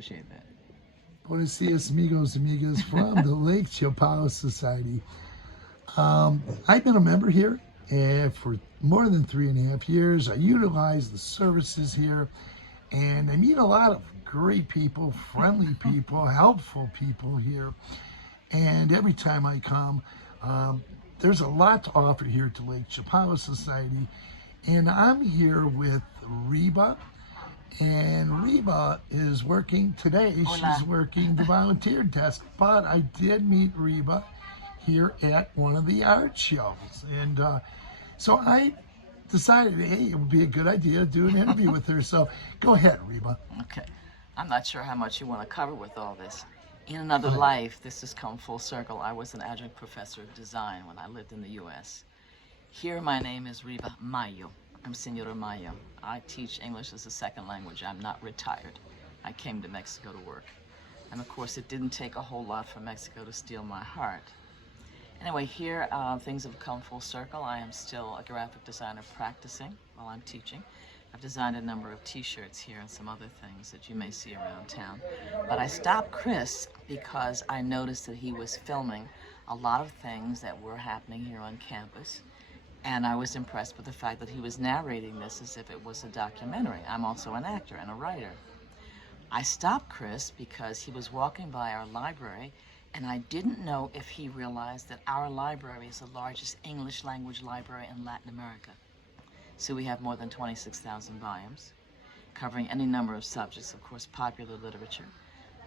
Appreciate that. Buenos dias, amigos, amigas, from the Lake Chapala Society. I've been a member here for more than 3.5 years. I utilize the services here, and I meet a lot of great people, friendly people, helpful people here. And every time I come, there's a lot to offer here to Lake Chapala Society. And I'm here with Reba. And Reba is working today. Hola. She's working the volunteer desk. But I did meet Reba here at one of the art shows. And so I decided, hey, it would be a good idea to do an interview with her. So go ahead, Reba. Okay. I'm not sure how much you want to cover with all this. In another life, this has come full circle. I was an adjunct professor of design when I lived in the U.S. Here, my name is Reba Mayo. I'm Senora Mayo. I teach English as a second language. I'm not retired. I came to Mexico to work. And of course, it didn't take a whole lot for Mexico to steal my heart. Anyway, here, things have come full circle. I am still a graphic designer practicing while I'm teaching. I've designed a number of t-shirts here and some other things that you may see around town. But I stopped Chris because I noticed that he was filming a lot of things that were happening here on campus. And I was impressed with the fact that he was narrating this as if it was a documentary. I'm also an actor and a writer. I stopped Chris because he was walking by our library, and I didn't know if he realized that our library is the largest English language library in Latin America. So we have more than 26,000 volumes, covering any number of subjects, of course, popular literature.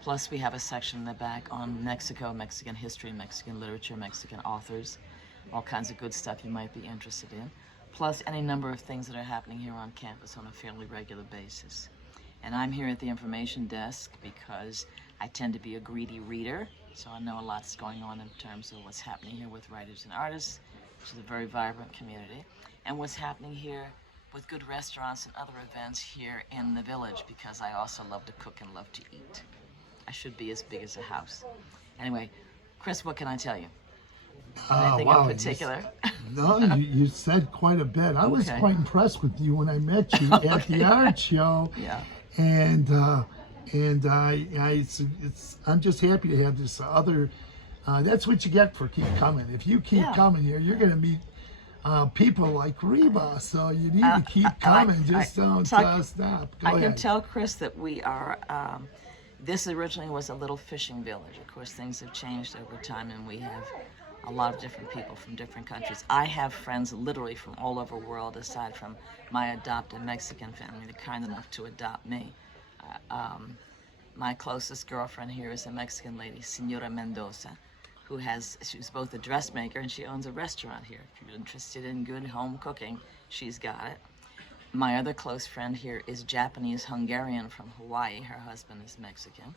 Plus, we have a section in the back on Mexico, Mexican history, Mexican literature, Mexican authors, all kinds of good stuff you might be interested in, plus any number of things that are happening here on campus on a fairly regular basis. And I'm here at the information desk because I tend to be a greedy reader, so I know a lot's going on in terms of what's happening here with writers and artists, which is a very vibrant community, and what's happening here with good restaurants and other events here in the village, because I also love to cook and love to eat. I should be as big as a house. Anyway, Chris, what can I tell you? Anything Wow, in particular? No, you said quite a bit. I was Okay. quite impressed with you when I met you at the art show. Yeah. And I'm just happy to have this other. That's what you get for keep coming. If you keep coming here, you're going to meet people like Reba. So you need to keep coming. Don't stop. Go I ahead. can tell Chris that we are. This originally was a little fishing village. Of course, things have changed over time, and we have a lot of different people from different countries. I have friends literally from all over the world, aside from my adopted Mexican family. They're kind enough to adopt me. My closest girlfriend here is a Mexican lady, Senora Mendoza, she's both a dressmaker and she owns a restaurant here. If you're interested in good home cooking, she's got it. My other close friend here is Japanese-Hungarian from Hawaii. Her husband is Mexican.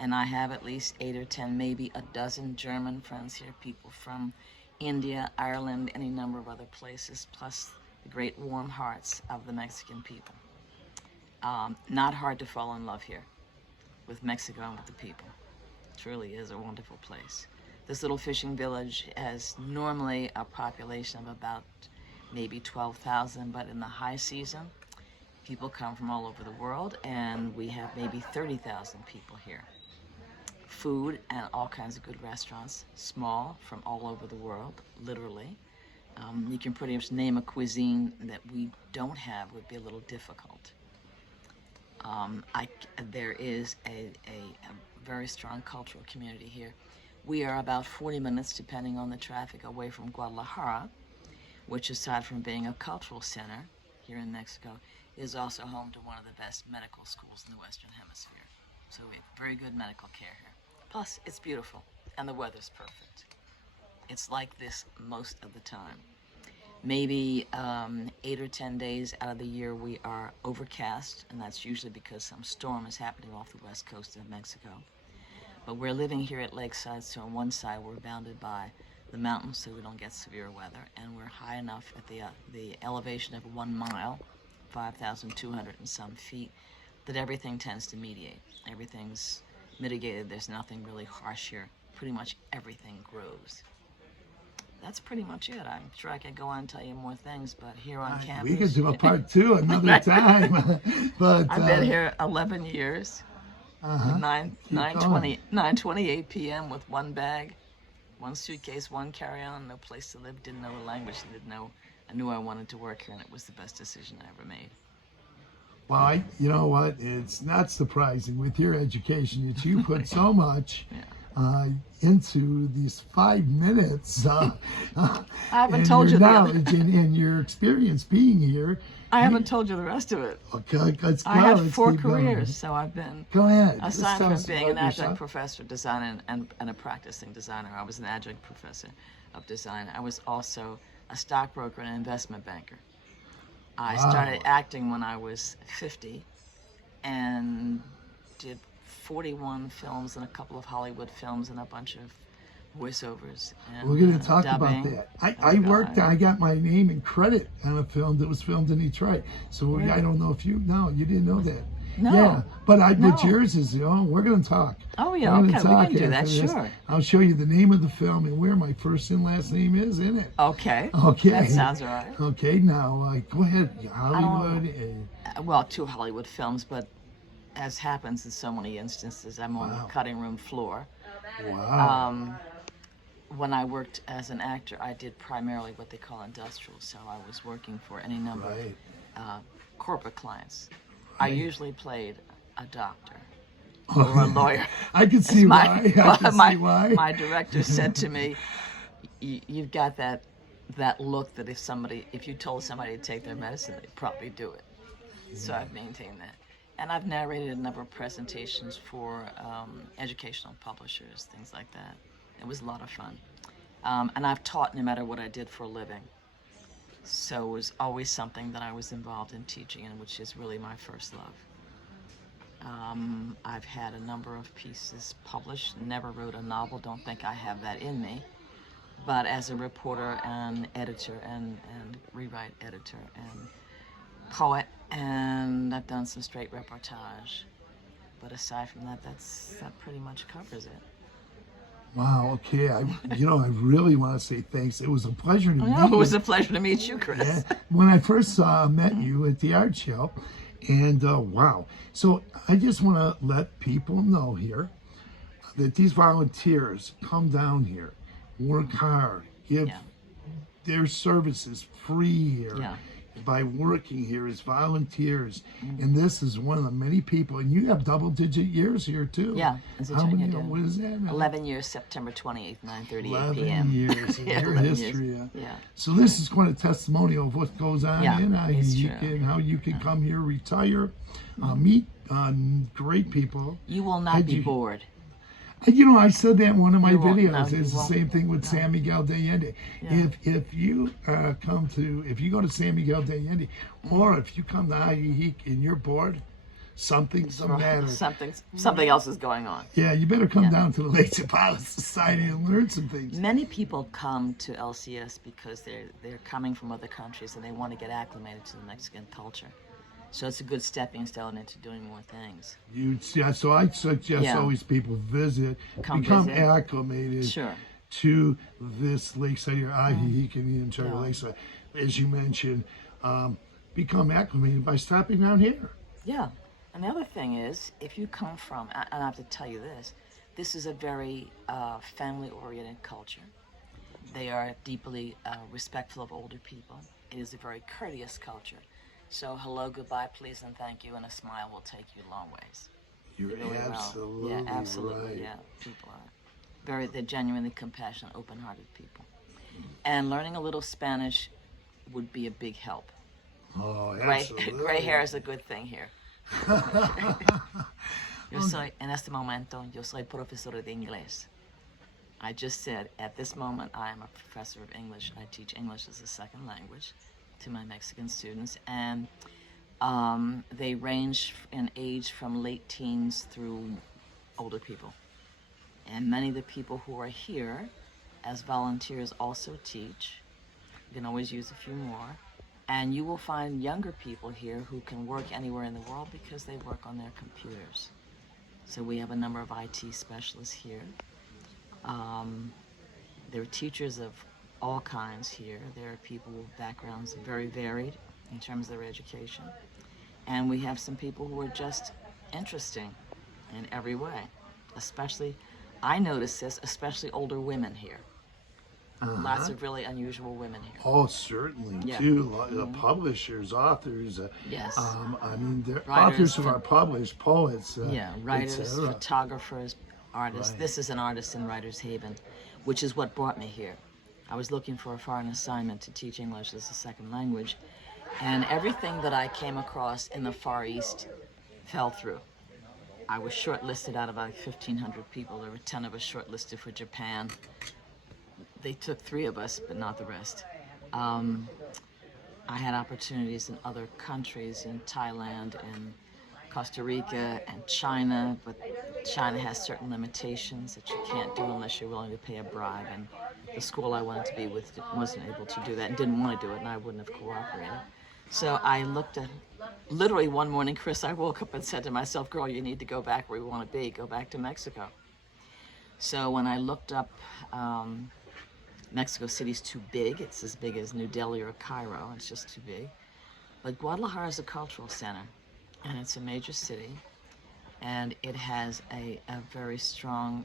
And I have at least 8 or 10, maybe a dozen German friends here, people from India, Ireland, any number of other places, plus the great warm hearts of the Mexican people. Not hard to fall in love here with Mexico and with the people. It truly is a wonderful place. This little fishing village has normally a population of about maybe 12,000, but in the high season, people come from all over the world, and we have maybe 30,000 people here. Food and all kinds of good restaurants, small, from all over the world, literally. You can pretty much name a cuisine that we don't have would be a little difficult. There is a very strong cultural community here. We are about 40 minutes, depending on the traffic, away from Guadalajara, which, aside from being a cultural center here in Mexico, is also home to one of the best medical schools in the Western Hemisphere. So we have very good medical care here. Plus, it's beautiful, and the weather's perfect. It's like this most of the time. Maybe 8 or 10 days out of the year we are overcast, and that's usually because some storm is happening off the west coast of Mexico. But we're living here at Lakeside, so on one side we're bounded by the mountains so we don't get severe weather, and we're high enough at the elevation of 1 mile, 5,200 and some feet, that everything tends to mediate. Everything's mitigated. There's nothing really harsh here. Pretty much everything grows. That's pretty much it. I'm sure I could go on and tell you more things, but here on campus... We could do a part 2 another time. But I've been here 11 years. Uh-huh. 9:28 p.m. with one bag, one suitcase, one carry-on, no place to live, didn't know the language, didn't know. I knew I wanted to work here, and it was the best decision I ever made. Well, you know what? It's not surprising with your education that you put so much Yeah. into these 5 minutes. I haven't and told your you the other. knowledge and your experience being here. I haven't told you the rest of it. Okay, let's go. I had Let's 4 keep going. careers, so I've been, Go ahead. Just aside tell from us being about an adjunct yourself. professor of design and a practicing designer, I was an adjunct professor of design. I was also a stockbroker and investment banker. I Wow. started acting when I was 50 and did 41 films and a couple of Hollywood films and a bunch of voiceovers. And, We're going to talk dubbing. about that. I got my name and credit on a film that was filmed in Detroit. So Really? I don't know if you didn't know that. No. Yeah, but No. yours is, we're going to talk. Oh, yeah, We're okay, gonna we talk can do that, after this. sure. I'll show you the name of the film and where my first and last name is in it. Okay. Okay. That sounds all right. Okay, now go ahead, Hollywood. Well, 2 Hollywood films, but as happens in so many instances, I'm on Wow. the cutting room floor. Wow. When I worked as an actor, I did primarily what they call industrial, so I was working for any number Right. of corporate clients. I Right. usually played a doctor or a lawyer. I can see why. I can my, see why. my director said to me, "You've got that look that if you told somebody to take their medicine, they'd probably do it." So I've maintained that. And I've narrated a number of presentations for educational publishers, things like that. It was a lot of fun. And I've taught no matter what I did for a living. So it was always something that I was involved in teaching, and which is really my first love. I've had a number of pieces published, never wrote a novel, don't think I have that in me. But as a reporter and editor and rewrite editor and poet, and I've done some straight reportage. But aside from that, that pretty much covers it. Wow. Okay. I really want to say thanks. It was a pleasure to meet It was you. a pleasure to meet you, Chris. Yeah. When I first met you at the art show, and wow. So I just want to let people know here that these volunteers come down here, work hard, give Yeah. their services free here. Yeah. By working here as volunteers, and this is one of the many people, and you have double-digit years here too. Yeah, as a How junior, many? I do. What is that? 11 years, September 28th, 9:38 11 p.m. years in Yeah, your 11 history. years. Yeah. So this is quite a testimonial of what goes on Yeah, in it's Ajijic true. and how you can come here, retire, meet great people. You will not be Edu- bored. I said that in one of my You won't. videos. No, you It's the won't. same thing with San Miguel de Allende. Yeah. If you if you go to San Miguel de Allende, or if you come to Ajijic and you're bored, something's the matter. Something else is going on. Yeah, you better come Yeah. down to the Lake Chapala Society and learn some things. Many people come to LCS because they're coming from other countries and they want to get acclimated to the Mexican culture. So it's a good stepping stone into doing more things. So I suggest Yeah. always people visit, Come become visit. acclimated Sure. to this lakeside here, Ajijic and the entire Yeah. lakeside. As you mentioned, become acclimated by stopping down here. Yeah. And the other thing is, if you come from, and I have to tell you this is a very family-oriented culture. They are deeply respectful of older people. It is a very courteous culture. So hello, goodbye, please, and thank you, and a smile will take you a long ways. You're Really well. absolutely Yeah, absolutely. right. Yeah, people are they're genuinely compassionate, open-hearted people. And learning a little Spanish would be a big help. Oh, Gray, absolutely. gray hair is a good thing here. En este momento, yo soy profesora de inglés. I just said, at this moment, I am a professor of English. I teach English as a second language to my Mexican students, and they range in age from late teens through older people. And many of the people who are here as volunteers also teach. You can always use a few more. And you will find younger people here who can work anywhere in the world because they work on their computers. So we have a number of IT specialists here. There are teachers of all kinds here. There are people with backgrounds very varied in terms of their education. And we have some people who are just interesting. in every way. Especially, I notice this, especially older women here. Lots of really unusual women here. Oh, certainly, Yeah. too. Publishers, authors. Yes. I mean, they're Writers, authors who are published, poets. Writers, etc. photographers, artists. Right. This is an artist in Writer's Haven, which is what brought me here. I was looking for a foreign assignment to teach English as a second language, and everything that I came across in the Far East fell through. I was shortlisted out of about 1,500 people. There were 10 of us shortlisted for Japan. They took 3 of us, but not the rest. I had opportunities in other countries, in Thailand, in Costa Rica, and China, but China has certain limitations that you can't do unless you're willing to pay a bribe, and the school I wanted to be with wasn't able to do that and didn't want to do it, and I wouldn't have cooperated. So I looked at, literally one morning, Chris, I woke up and said to myself, girl, you need to go back where you want to be, go back to Mexico. So when I looked up, Mexico City's too big. It's as big as New Delhi or Cairo. It's just too big. But Guadalajara is a cultural center, and it's a major city, and it has a very strong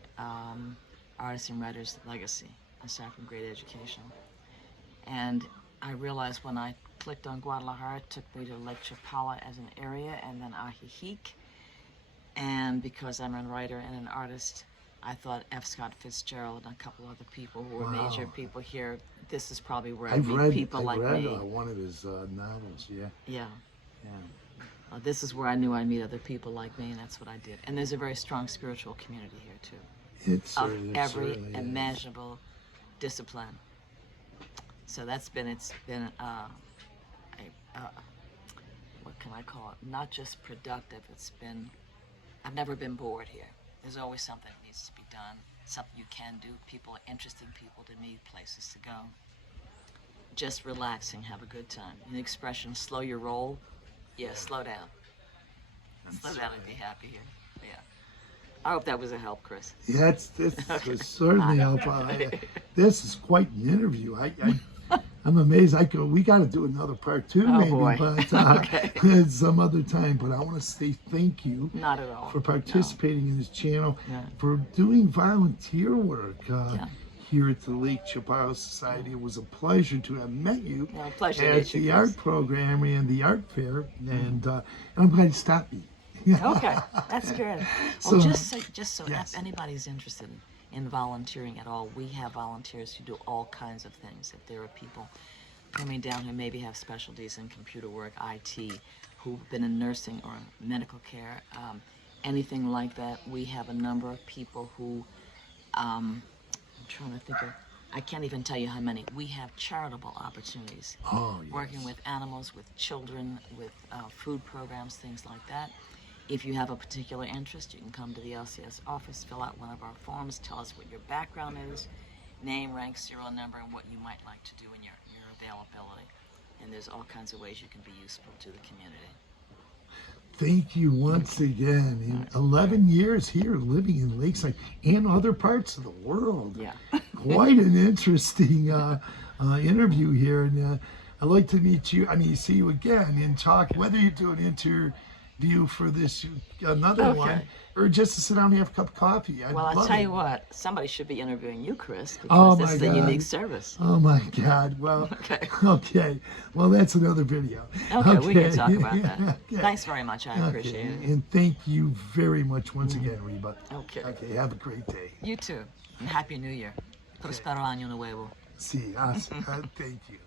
artist and writer's legacy, aside from great education. And I realized when I clicked on Guadalajara, it took me to Lake Chapala as an area, and then Ajijic. And because I'm a writer and an artist, I thought F. Scott Fitzgerald and a couple other people who were major people here. This is probably where I meet people like me. I've read one of his novels. Yeah. Yeah. This is where I knew I'd meet other people like me, and that's what I did. And there's a very strong spiritual community here too, of every imaginable discipline. So it's been what can I call it? Not just productive. I've never been bored here. There's always something that needs to be done, something you can do, interesting people to meet, places to go. Just relaxing, have a good time. The expression, slow your roll, slow down. Slow down and be happy here. Yeah. I hope that was a help, Chris. Yeah, this was certainly help. This is quite an interview. I'm amazed. We got to do another part 2, maybe, boy. But Okay. some other time. But I want to say thank you. Not at all. For participating in this channel, Yeah. for doing volunteer work here at the Lake Chapala Society. It was a pleasure to have met you pleasure to at meet you, the Chris. art program and the art fair, and I'm glad you stopped me. Okay, that's good. So- Just so yes. if anybody's interested in volunteering at all, we have volunteers who do all kinds of things. If there are people coming down who maybe have specialties in computer work, IT, who've been in nursing or medical care, anything like that, we have a number of people who, I'm trying to think of, I can't even tell you how many. We have charitable opportunities. Oh, yes. Working with animals, with children, with food programs, things like that. If you have a particular interest, you can come to the LCS office, fill out one of our forms, tell us what your background is, name, rank, serial number, and what you might like to do in your availability. And there's all kinds of ways you can be useful to the community. Thank you once again. In 11 years here, living in Lakeside and other parts of the world. Yeah. Quite an interesting interview here. And I'd like to meet you. See you again and talk, whether you do an interview for this, another one, or just to sit down and have a cup of coffee. Well, I'll tell you what, somebody should be interviewing you, Chris, Oh, because this my is a God. unique service. Oh my God. Well, okay. Well, that's another video. Okay, we can talk about that. Okay. Thanks very much. I appreciate it. And thank you very much once again, Reba. Okay. Okay, have a great day. You too. And Happy New Year. Prospero año nuevo. Sí, thank you.